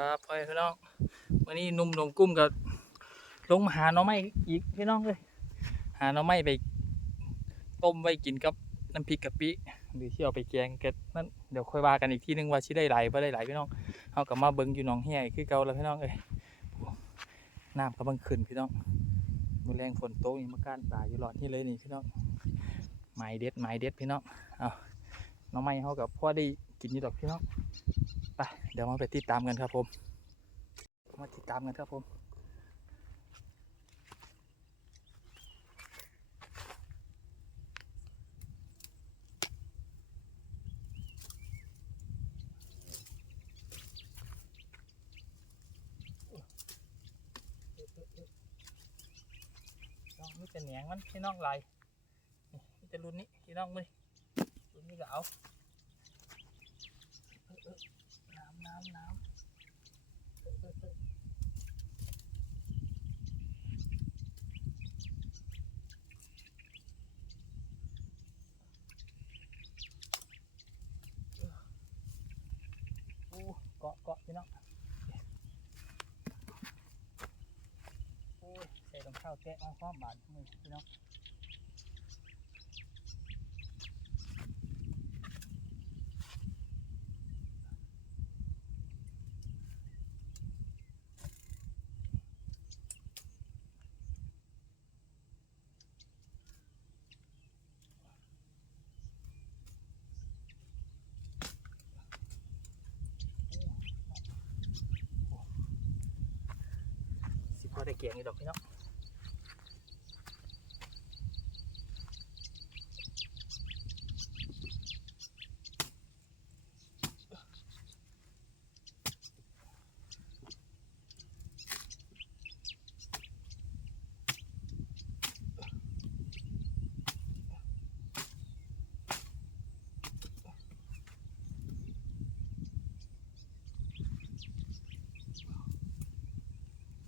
ครับพ่อพี่น้องวันนี้นุ่มหลงกุ้มกับลงมาหาหน่อไม้อีกพี่น้องเลยหาหน่อไม้ไป ต้มไว้กินกับน้ำพริกกะปิหรือที่เอาไปแกงกันนั่นเดี๋ยวค่อยว่ากันอีกทีนึงว่าชิได้ไหลายบ่ได้ไหลพี่น้องเอากลับมาเบิ่งอยู่หนองเฮียคือเก่าแล้วพี่น้องเอ้ยน้ำกำลังขึ้นพี่น้องมือแรงฝนตกนี่มาก้านตายอยู่หลอดนี่เลยนี่พี่น้องไม้เด็ดไม้เด็ดพี่น้องเอาน่อไม้เขากับพ่อได้กินอยู่ดอกพี่น้อง ไปเดี๋ยวมาไปติดตามกันครับผม มาติดตามกันครับผมน้องนี่จะแหนงมันพี่น้องไหลนี่นี่จะรุ่นนี้พี่น้องมือรุ่นนี้ก็เอาเออเออน้ำน้ำน้ำเออเออเออโอ้เกาะเกาะพี่น้องโอ้ย ใส่รองเท้าแตะเอาข้อมบาดมือพี่น้องพอได้เกียงอยู่ดอกพี่น้อง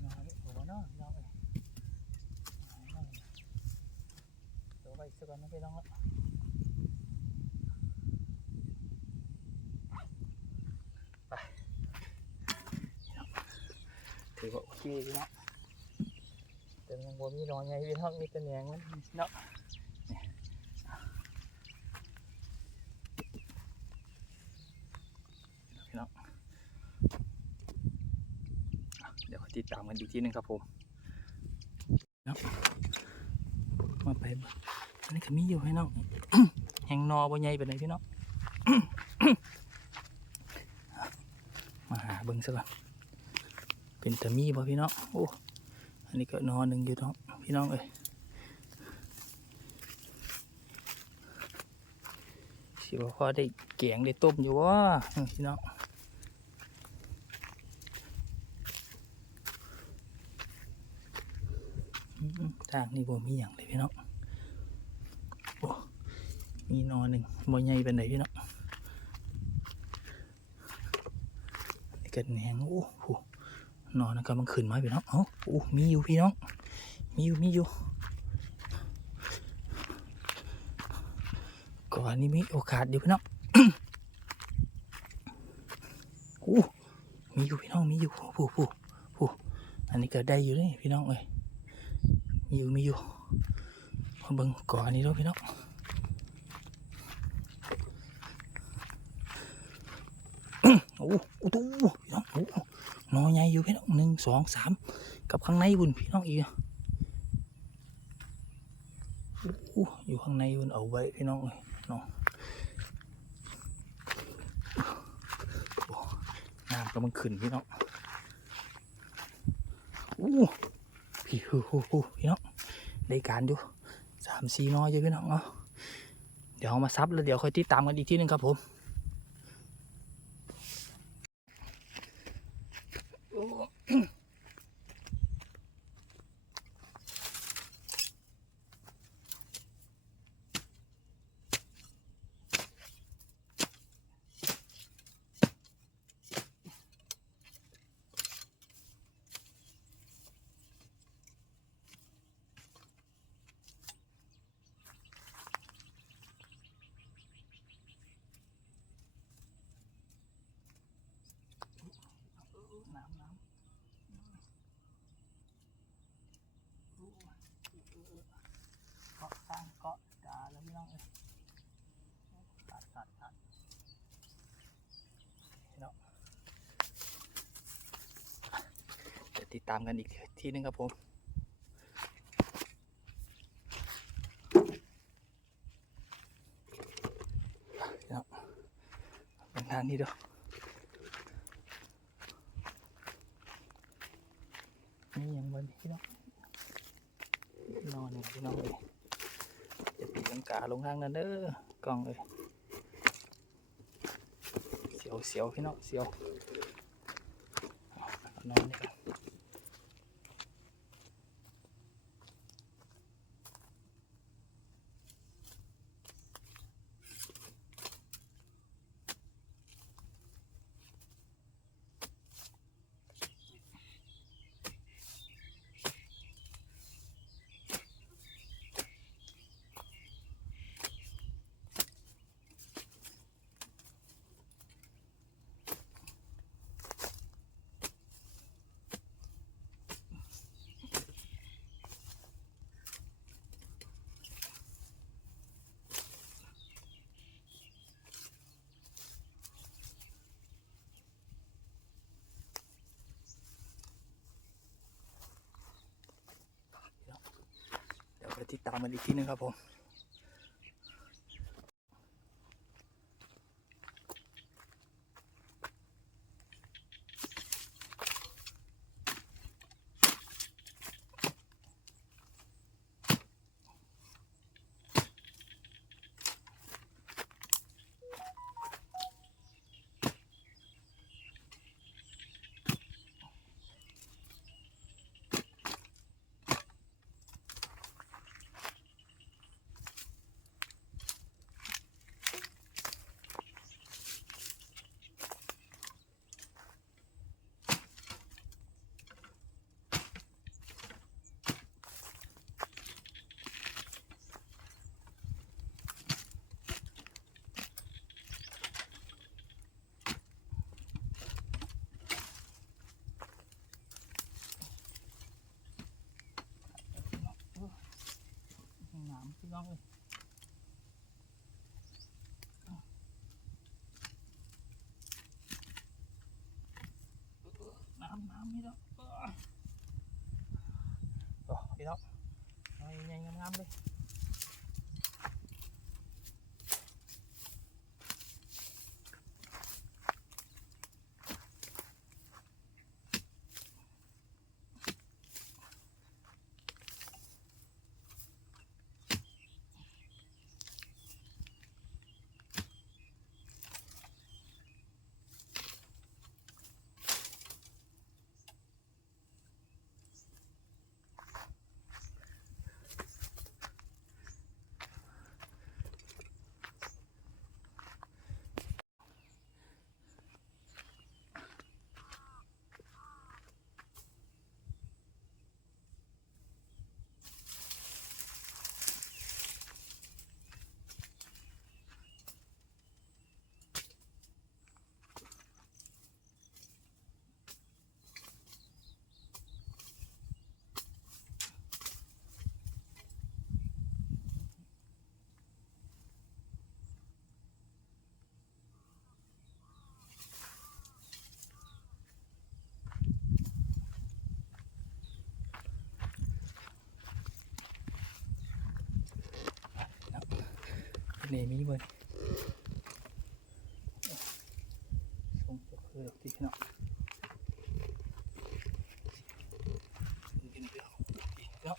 น้อยโอ้โหเนาะพี่น้องเอ้ยน้อย เดี๋ยวไปสักก่อนนะพี่น้องละไปถือว่าโอเคพี่น้องแต่ยังบ่มีน้อยไงพี่น้องมีแต่แหนงมันเนาะพี่น้องเดี๋ยวติดตามกันอีกทีนึงครับผมเนาะมาไปเบิ่ง อันนี้ก็มีอยู่ให้น้องแหงนอบ่ใหญ่ไปไหนพี่น้องมาหาเบิ่งซะก่อนเป็นตะมีบ่พี่น้องโอ้อันนี้ก็นอหนึ่งอยู่ท้องพี่น้องเอ้ยสิว่าพอได้แกงได้ต้มอยู่ว่าพี่น้องทางนี้บ่มีอย่างเลยพี่น้อง มีนอนหนึ่งบ่ใหญ่เป็นไหนพี่น้องไอ้กันแหงโอ้โหนอนนะครับมันขึ้นมาพี่น้องเอ้าโอ้มีอยู่พี่น้อง มีอยู่มีอยู่ก่อนนี้มีโอกาสอยู่พี่น้องโอ้มีอยู่พี่น้องมีอยู่ผู้ผู้ผู้อันนี้ก็ได้อยู่เลยพี่น้องเอ้ยมีอยู่มีอยู่มาเบิ่งก่อนนี้ด้วยพี่น้องโอ้โอ้ตู้พี่น้องโอ้นอใหญ่อยู่พี่น้องหนึ่งสองสามกับข้างในบุญพี่น้องอีกอยู่ข้างในบุญเอาไว้พี่น้องเลยน้องน้ำกำลังขึ้นพี่น้องโอ้พี่ฮู้ฮู้ฮู้พี่น้องได้การอยู่สามสี่น้อยอยู่พี่น้องเนาะเดี๋ยวเอามาซับแล้วเดี๋ยวค่อยติดตามกันอีกทีหนึงครับผม 嗯 เกาะข้างเกาะกาแล้วพี่น้องตัดตัดตัดเนาะจะติดตามกันอีกทีนึงครับผมเนาะเป็นทางนี้ด้วยนี่ยังบนพี่น้อง นอนพี่น้องเลยจะปีลังกาลงทางนั้นเด้อกล้องเลยเสียวเสียวพี่น้องเสียวนอนนี่กัน ไปติดตามมันอีกทีนึงครับผมน้ำ พี่น้องเลยน้ำน้ำพี่น้องโอ้พี่น้องเอาใหญ่ๆงามๆเลย นี่มีเบิดส่งจะคือดอกที่เน้องดินเดียวอีกแล้ว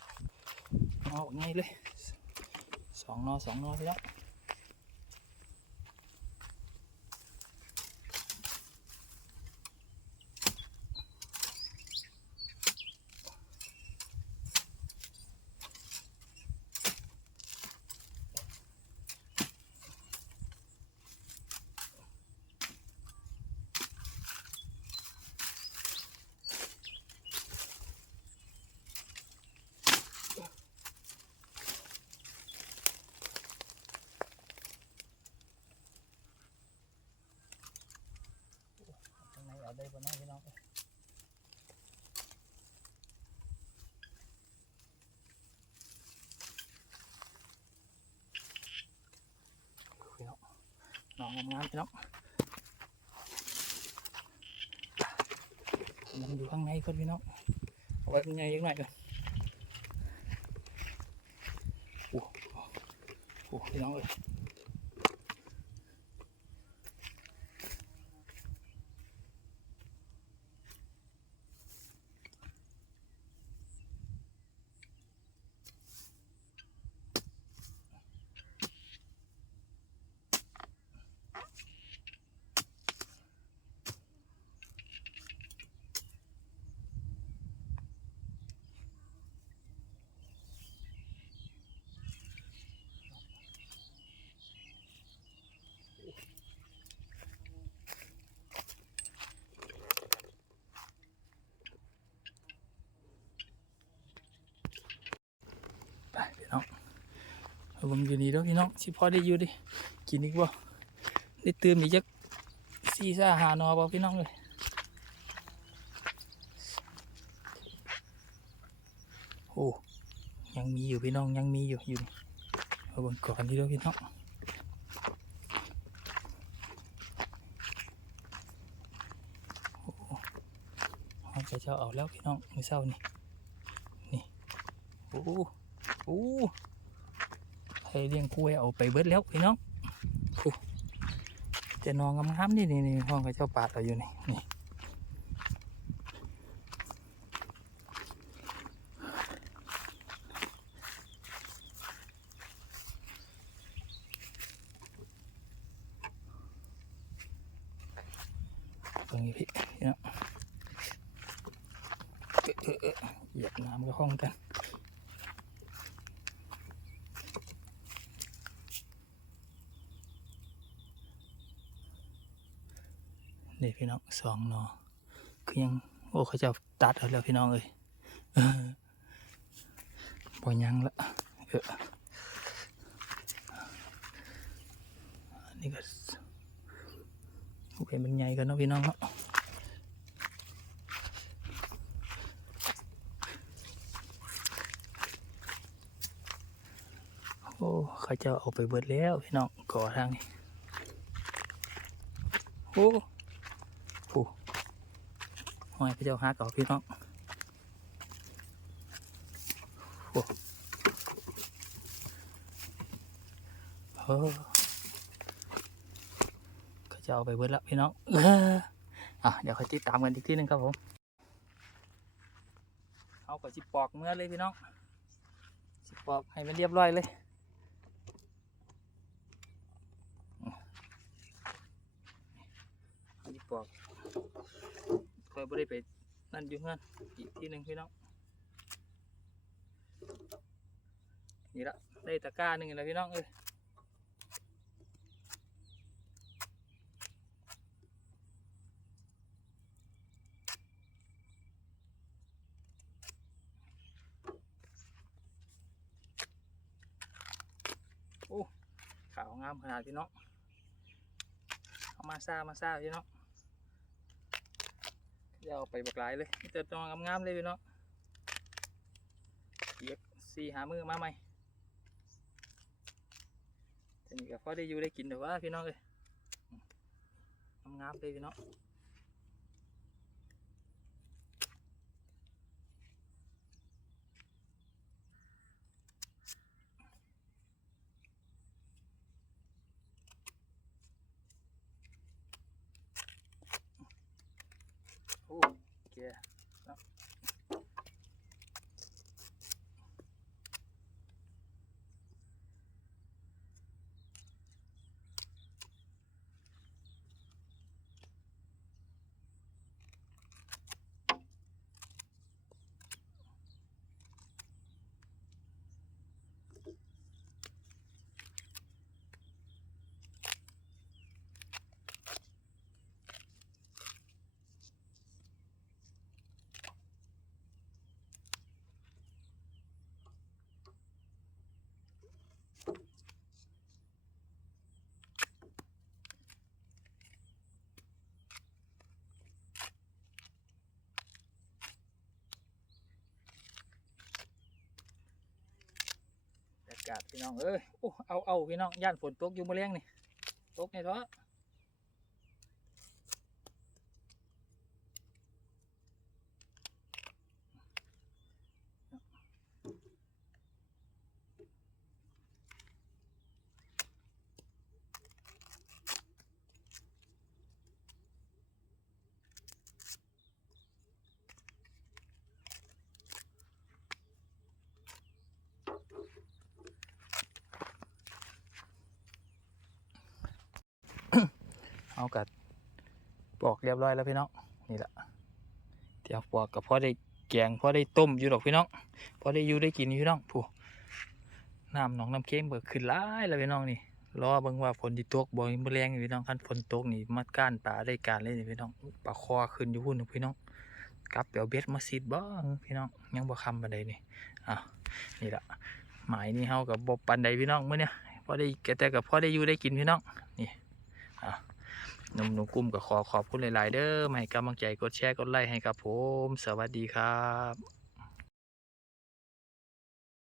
เอาง่ายเลยสองนอสองนอพี่น้องข้ ได้บ่น้องพี่น้องเอ้ยพี่น้องน้องงามๆพี่น้องมันอยู่ข้างในก่อนพี่น้องเอาไว้ยังไงยังไงกันโอ้โหพี่น้องเอ้ย เอาเบิ่งอยู่นี่เด้อพี่น้องสิพอได้อยู่ดิกินอีกบ่ได้ตื่มอีกจักสี่ซ่าหานอบ่พี่น้องเลยโอ้ยังมีอยู่พี่น้องยังมีอยู่อยู่เอาเบิ่งก่อนนี่เด้อพี่น้องโอ้เขาจะเจ้าเอาแล้วพี่น้องมื้อเช้านี่นี่โอ้โอ้ ให้เลี้ยงกล้วยเอาไปเบิดแล้วพี่น้องจะนอนงามๆนี่นี่นี่ห้องกับเจ้าป่าเราอยู่นี่นี่ตรงนี้พี่พี่น้องเอ๊ะเอ๊ะเอ๊ะเหยียบน้ำก็ห้องกัน นี่ พี่น้องสองนอคือยัง โอ้เขาจะตัดเอาแล้วพี่น้องเอ้ยเออบ่ยังละเอออันนี้ก็เป็นมันใหญ่กันเนาะพี่น้องเนาะโอ้เขาจะเอาไปเบิดแล้วพี่น้องก่อทางนี้ โอ้ ห้อยพระเจ้าฮักเอพี่น้องโอ้โหเขาจะเอาไปเบิดแล้วพี่น้องเอออะเดี๋ยวเขาติดตามกันอีกทีหนึงครับผมเอาก็จิปอกเมื่อเลยพี่น้องจิปอกให้มันเรียบร้อยเลยเอาจิปอก คอยบ่ได้ไป นั่นอยู่เพื่อนอีกที่หนึ่งพี่น้องนี่ละได้ตะกร้าหนึ่งแล้วพี่น้องเอ้ยโอ้ขาวงามขนาดพี่น้องเอามาซ่ามาซ่าพี่น้อง เดี๋ยวไปบักหลายเลยจะจองงามๆเลยพี่น้องเย็บสี่หามือมาใหม่ทีนี้ก็พอได้อยู่ได้กินแต่ว่าพี่น้องเลยงามๆเลยพี่น้อง กาศพี่น้องเอ้ยโอ้เอาเอาพี่น้องย่านฝนตกอยู่มะเร็งนี่ตกในท้อ เอากัดปอกเรียบร้อยแล้วพี่น้องนี่แหละเดี๋ยวปอกกับพ่อได้แกงพ่อได้ต้มอยู่ดอกพี่น้องพ่อได้อยู่ได้กินอยู่พี่น้องผู้น้ำหนองน้ำเค็มเบิกขึ้นหลายแล้วพี่น้องนี่รอเบิ่งว่าฝนที่ตกบ่มีแรงอยู่พี่น้องคันฝนตกนี่มัดก้านปลาได้การเลยนี่พี่น้องปลาคอขึ้นอยู่พุ่นพี่น้องกลับไปเอาเบ็ดมาซีดบ่พี่น้องยังบ่คำปานใดนี่อ้าวนี่ละหมายนี่เฮากับบ่ปันใดพี่น้องเมื้อเนี้ยพอได้แต่กับพอได้อยู่ได้กินพี่น้องนี่อะ นมหนุ่มกลุ่มก็ขอขอบคุณหลาย ๆ เด้อมาให้กำลังใจกดแชร์กดไลค์ให้กับผม สวัสดีครับ